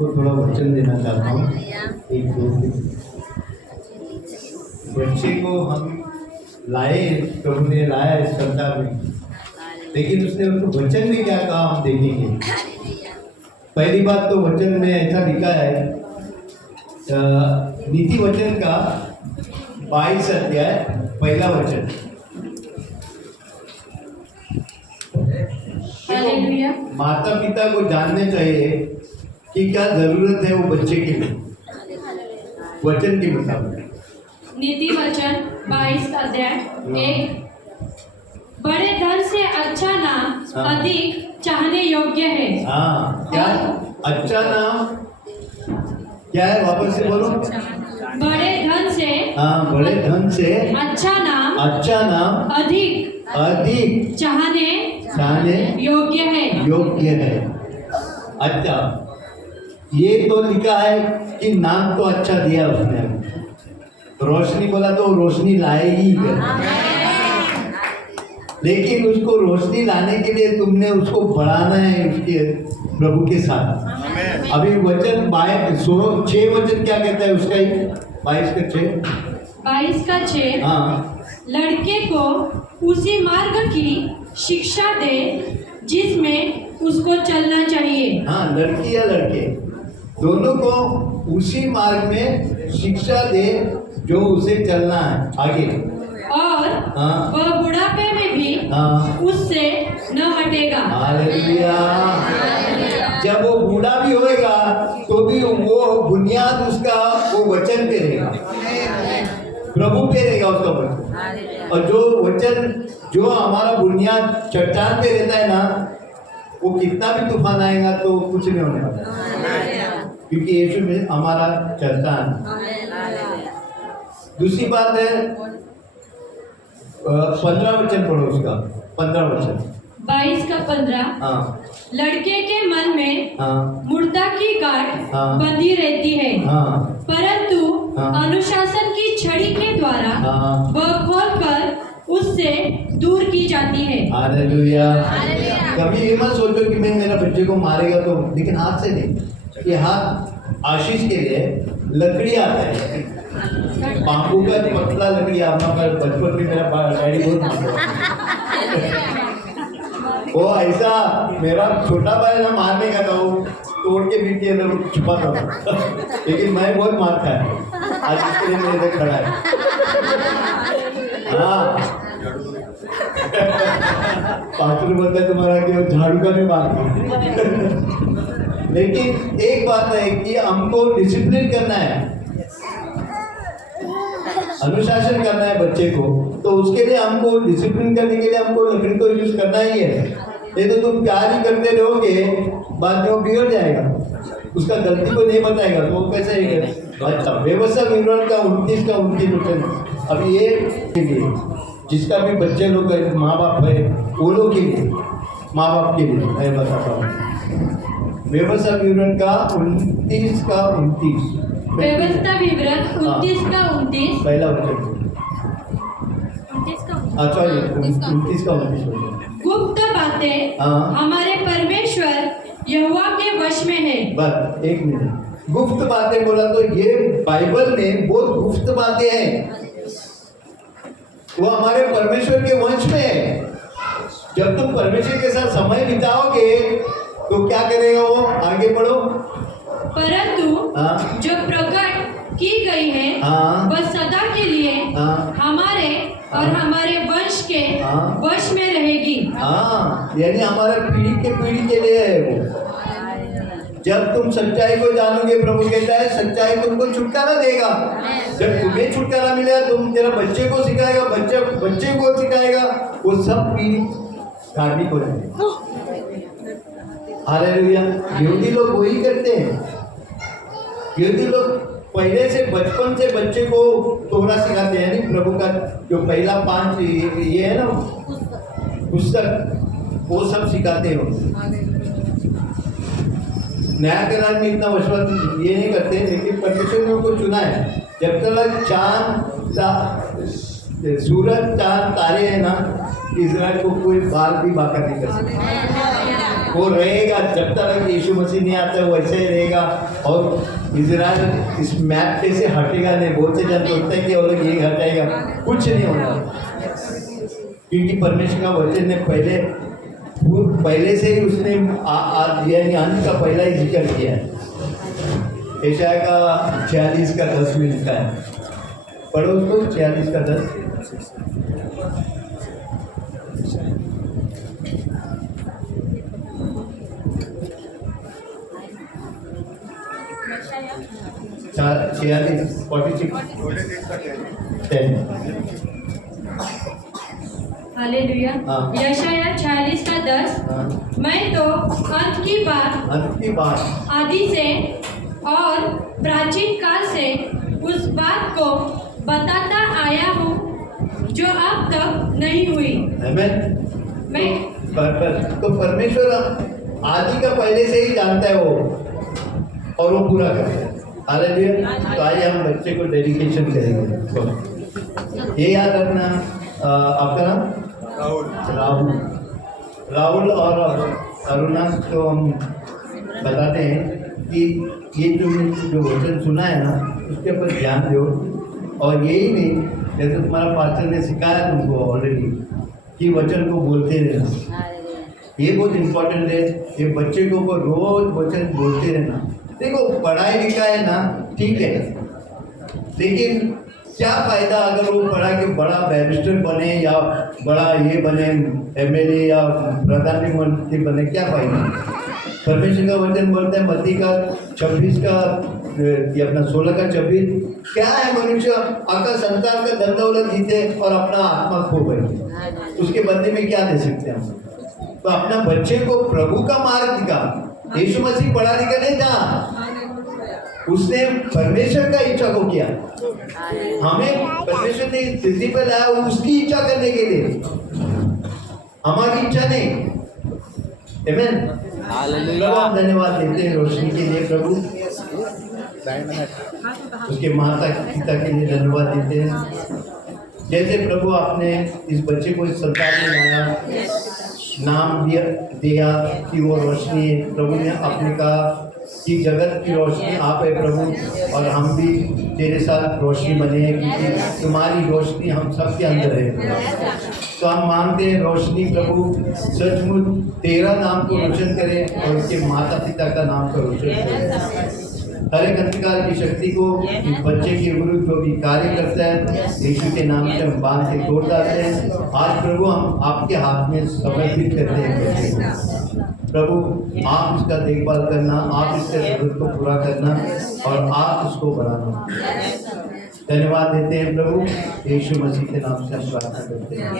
उनको थोड़ा वचन देना चाहता हूँ। एक दो बच्चे को हम लाए, प्रभु ने लाया इस संसार में, लेकिन उसने उसको वचन में क्या कहा हम देखेंगे। पहली बात तो वचन में ऐसा लिखा है, नीति वचन का 22 अध्याय पहला वचन। माता पिता को जानने चाहिए कि क्या जरूरत है वो बच्चे के लिए, वचन के मुताबिक। नीति वचन 22 अध्याय 1, बड़े धन से अच्छा नाम अधिक चाहने योग्य है। हाँ, क्या अच्छा नाम क्या है, वापस से बोलो। बड़े धन से, हाँ, बड़े धन से अच्छा नाम अधिक चाहने योग्य है। अच्छा, ये तो लिखा है कि नाम तो अच्छा दिया उसने, रोशनी बोला तो रोशनी लाएगी, लेकिन उसको रोशनी लाने के लिए तुमने उसको बढ़ाना है उसके प्रभु के साथ। अभी वचन 6 वचन क्या कहता है उसका ही, 22 का 6। हाँ, लड़के को उसी मार्ग की शिक्षा दे जिसमें उसको चलना चाहिए। हाँ, लड़की या लड़के दोनों को उसी मार्ग में शिक्षा दे जो उसे चलना है आगे, और वह बुढ़ापे में भी उससे न हटेगा। हालेलुया। जब वो बूढ़ा भी होएगा तो भी वो बुनियाद उसका वो वचन पे रहेगा, प्रभु पे रहेगा उसका वचन। और जो वचन जो हमारा बुनियाद चट्टान पे रहता है ना, वो कितना भी तूफान आएगा तो कुछ नहीं होने वाला, क्योंकि यीशु में हमारा चट्टान। दूसरी बात है 15 वचन पढ़ो उसका, 15 वचन 22 का 15। हाँ, लड़के के मन में हाँ, मूर्ता की गांठ बंधी रहती है, परंतु अनुशासन की छड़ी के द्वारा वह खोलकर उससे दूर की जाती है। हालेलुया। कभी ये मत सोचो कि मैं मेरा बच्चे को मारेगा तो, लेकिन हाथ से नहीं, ये हाथ आशीष के लिए लकड़ी आता है, बाम्बू का पतला लकड़ी। आपका बचपन में मेरा डैडी बहुत मारता, वो ऐसा मेरा छोटा भाई ना मारने का था, वो तोड़ के बीच के अंदर छुपाता था, लेकिन मैं बहुत मारता है, आज इसके लिए मेरे इधर खड़ा है। हाँ, पास्टर बोलता है तुम्हारा कि वो झाड़ू का भी मारता। लेकिन एक बात है कि हमको डिसिप्लिन करना है, अनुशासन करना है बच्चे को, तो उसके लिए हमको डिसिप्लिन करने के लिए हमको लकड़ी को यूज करना ही है। नहीं तो तुम प्यार ही करते रहोगे, बाद में वो बिगड़ जाएगा, उसका गलती को नहीं बताएगा तो वो कैसे है। अच्छा, व्यवस्था विवरण का 29 का 29 वचन। अब ये जिसका भी बच्चे लोग माँ बाप है, वो लोग के लिए, माँ बाप के लिए मैं बताता हूँ। व्यवस्था विवरण का 29 का 29, व्यवस्था विवरण 29 का 29 पहला वचन। अच्छा, 29 का 29। गुप्त बातें हमारे परमेश्वर यहोवा के वश में है। बस एक मिनट, गुप्त बातें बोला तो ये बाइबल में बहुत गुप्त बातें हैं, वो हमारे परमेश्वर के वंश में है। जब तुम परमेश्वर के साथ समय बिताओगे तो क्या करेगा वो, आगे बढ़ो। परंतु जो प्रकट की गई है वह सदा के लिए हमारे और हमारे वंश के वश में रहेगी। यानी हमारे पीढ़ी के पीढ़ी के लिए है वो। जब तुम सच्चाई को जानोगे, प्रभु कहता है सच्चाई तुमको छुटकारा देगा। जब तुम्हें छुटकारा मिलेगा, तुम तेरा बच्चे को सिखाएगा, बच्चे को सिखाएगा, वो सब पीढ़ी धार्मिक हो जाएगी। हालेलुया। यहूदी लोग वही करते हैं, यहूदी लोग पहले से बचपन से बच्चे को तोड़ा सिखाते हैं, यानी प्रभु का जो पहला 5 ये है ना पुस्तक, वो सब सिखाते हो। नया करार में इतना विश्वास ये नहीं करते, लेकिन परमेश्वर ने उनको चुना है। जब तक सूरज चांद तारे हैं ना, इजराइल को कोई बाल भी बाका नहीं कर सकता। वो रहेगा जब तक यीशु मसीह नहीं आता वैसे ही रहेगा। और इजराइल इस मैप पे से हटेगा नहीं। बहुत से जन सोचते हैं कि वो लोग ये हटाएगा, कुछ नहीं होगा, क्योंकि परमेश्वर का वचन ने पहले से ही उसने यानी अंत का पहला ही जिक्र किया है। यशायाह का 46 का 10 में लिखा है, पढ़ो उसको। 46 का 10 हालेलुया। हाँ। यशायाह 46 का 10, मैं तो अंत की बात आदि से और प्राचीन काल से उस बात को बताता आया हूँ जो अब तक नहीं हुई। मैं तो परमेश्वर आदि का पहले से ही जानता है वो, और वो पूरा करता है। हालेलुया। तो आइए हम बच्चे को डेडिकेशन करेंगे। ये याद रखना, आपका नाम राहुल और अरुणा को हम बताते हैं कि ये जो वचन सुना है ना, उसके ऊपर ध्यान दो। और यही नहीं, जैसे तुम्हारा पास्टर ने सिखाया तुमको ऑलरेडी कि वचन को बोलते रहना, ये बहुत इम्पोर्टेंट है। ये बच्चे को रोज वचन बोलते रहना। देखो पढ़ाई लिखाई है ना, ठीक है, लेकिन क्या फ़ायदा अगर वो पढ़ा के बड़ा बैरिस्टर बने या बड़ा ये बने, एमएलए या प्रधानमंत्री बने, क्या फ़ायदा। परमेश्वर का वचन बोलता है मत्ती का 26 का ये अपना 16 का 26, क्या है मनुष्य आका संसार का धन दौलत जीते और अपना आत्मा खो गए, उसके बदले में क्या दे सकते हैं हम। तो अपना बच्चे को प्रभु का मार्ग दिखा। यीशु मसीह पढ़ा लिखा नहीं था, उसने परमेश्वर का इच्छा को किया। हमें परमेश्वर ने इस स्थिति पर लाया उसकी इच्छा करने के लिए, हमारी इच्छा नहीं। आमीन। हालेलुया। धन्यवाद देते हैं रोशनी के लिए प्रभु, उसके माता पिता के लिए धन्यवाद देते हैं। जैसे प्रभु आपने इस बच्चे को इस संसार में लाया, नाम दिया कि वो रोशनी है। प्रभु ने अपने कहा कि जगत की रोशनी आप है प्रभु, और हम भी तेरे साथ रोशनी बने हैं, क्योंकि तुम्हारी रोशनी हम सबके अंदर है। तो हम मांगते हैं रोशनी प्रभु सचमुच तेरा नाम को रोशन करे और उसके माता पिता का नाम को रोशन करे। हर एक अंधकार की शक्ति को इस बच्चे के विरुद्ध जो भी कार्य करता है, यीशु के नाम से हम बांध के तोड़ डालते हैं। आज प्रभु हम आपके हाथ में समर्पित करते हैं प्रभु, आप इसका देखभाल करना, आप इसके जरूरत को पूरा करना और आप उसको बढ़ाना। धन्यवाद देते हैं प्रभु, यीशु मसीह के नाम से हम प्रार्थना करते हैं।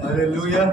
हालेलुया।